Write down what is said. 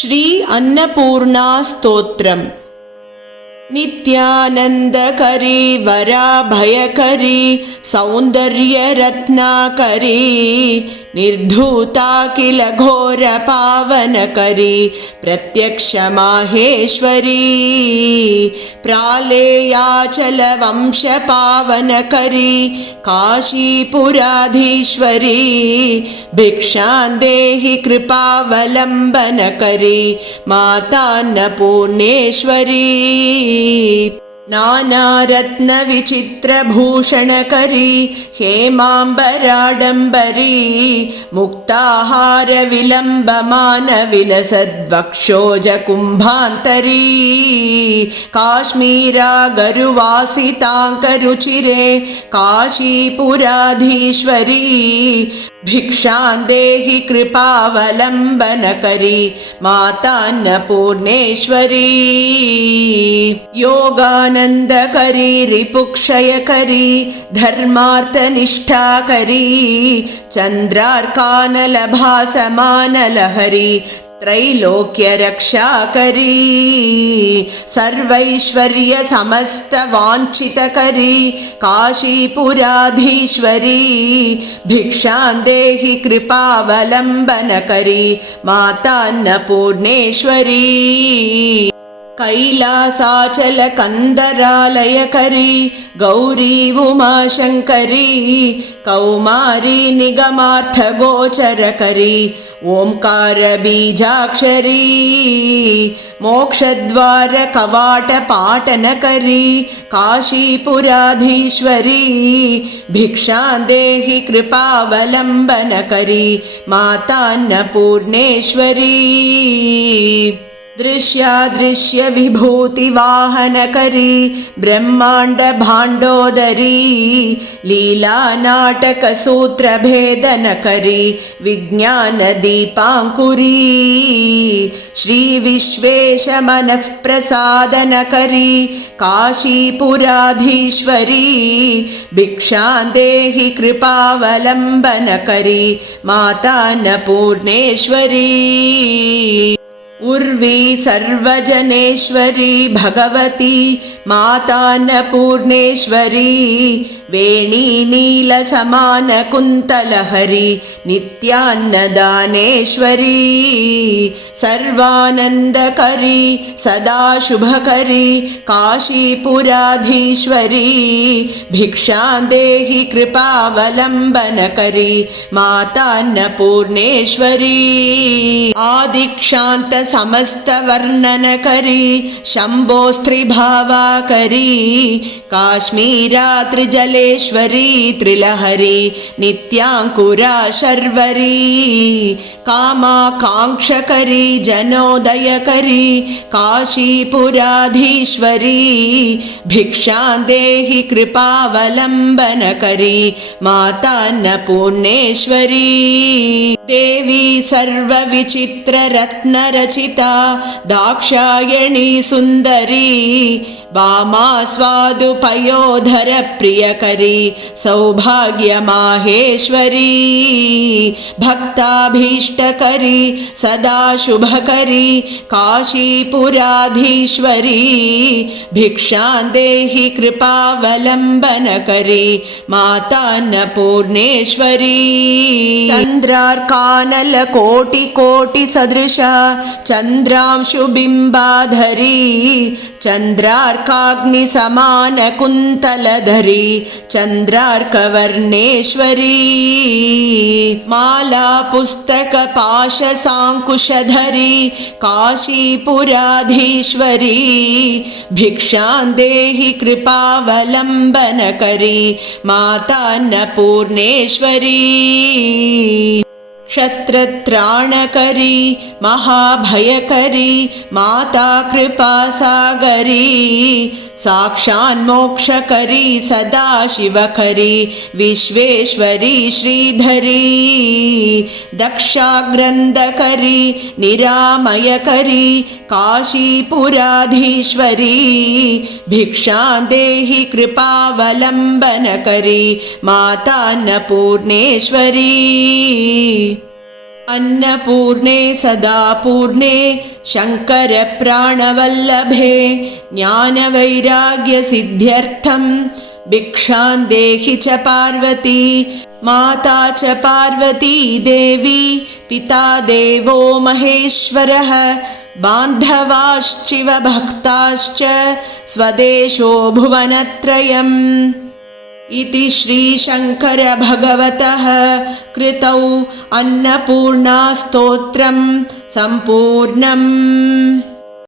श्री अन्नपूर्णा स्तोत्रम्। नित्यानन्दकरी वराभयकरी सौन्दर्यरत्नाकरी निर्धूता किल घोरपावनकरी प्रत्यक्षमाहेश्वरी प्रालेयाचलवंशपावनकरी काशीपुराधीश्वरी भिक्षां देहि कृपावलम्बनकरी मातान्नपूर्णेश्वरी नानारत्नविचित्रभूषणकरी हेमाम्बराडम्बरी मुक्ताहारविलम्बमानविलसद्वक्षोजकुम्भान्तरी काश्मीरागरुवासिताङ्करुचिरे काशीपुराधीश्वरी भिक्षां देहि कृपावलम्बनकरी मातान्नपूर्णेश्वरी योगानन्दकरी रिपुक्षयकरी धर्मार्थनिष्ठाकरी चन्द्रार्कानलभासमानलहरी त्रैलोक्यरक्षाकरी सर्वैश्वर्यसमस्तवाञ्छितकरी काशीपुराधीश्वरी भिक्षां देहि कृपावलम्बनकरी मातान्नपूर्णेश्वरी कैलासाचलकन्दरालयकरी गौरी उमाशङ्करी कौमारी निगमार्थगोचरकरी ओंकारबीजाक्षरी मोक्षद्वारकवाटपाटनकरी काशीपुराधीश्वरी भिक्षां देहि कृपावलम्बनकरी मातान्नपूर्णेश्वरी दृश्यादृश्यविभूतिवाहनकरी ब्रह्माण्डभाण्डोदरी लीलानाटकसूत्रभेदनकरी विज्ञानदीपाङ्कुरी श्रीविश्वेशमनःप्रसादनकरी काशीपुराधीश्वरी भिक्षां देहि कृपावलम्बनकरी मातान्नपूर्णेश्वरी उर्वी सर्वजनेश्वरी भगवती मातान्नपूर्णेश्वरी वेणी नीलसमानकुन्तलहरी नित्यान्नदानेश्वरी सर्वानन्दकरी सदाशुभकरी काशीपुराधीश्वरी भिक्षां देहि कृपावलम्बनकरी मातान्नपूर्णेश्वरी आदिक्षान्त समस्तवर्णनकरी शम्भोस्त्रिभावाकरी काश्मीरा त्रिजलेश्वरी त्रिलहरी नित्याङ्कुरा शर्वरी कामाकाङ्क्षकरी जनोदयकरी काशीपुराधीश्वरी भिक्षां देहि कृपावलम्बनकरी मातान्नपूर्णेश्वरी देवी सर्वविचित्ररत्नरचिता दाक्षायणी सुन्दरी वामा स्वादुपयोधरप्रियकरी सौभाग्यमाहेश्वरी भक्ताभीष्टकरी सदाशुभकरी काशीपुराधीश्वरी भिक्षां देहि कृपावलम्बनकरी मातान्नपूर्णेश्वरी चन्द्रार्कानलकोटिकोटिसदृशा चन्द्रांशुबिम्बाधरी चन्द्रार्काग्निसमानकुन्तलधरी चन्द्रार्कवर्णेश्वरी मालापुस्तकपाशसाङ्कुशधरी काशीपुराधीश्वरी भिक्षां देहि कृपावलम्बनकरी मातान्नपूर्णेश्वरी क्षत्रत्राणकरी महाभयकरी माता कृपासागरी साक्षान्मोक्षकरी सदाशिवकरी विश्वेश्वरी श्रीधरी दक्षाग्रन्दकरी निरामयकरी काशीपुराधीश्वरी भिक्षां देहि कृपावलम्बनकरी मातान्नपूर्णेश्वरी अन्नपूर्णे सदा पूर्णे शङ्करप्राणवल्लभे ज्ञानवैराग्यसिद्ध्यर्थं भिक्षां देहि च पार्वती। माता च पार्वती देवी पिता देवो महेश्वरः बान्धवाश्चिव भक्ताश्च स्वदेशो भुवनत्रयम्। इति श्रीशङ्करभगवतः कृतौ अन्नपूर्णास्तोत्रं सम्पूर्णम्।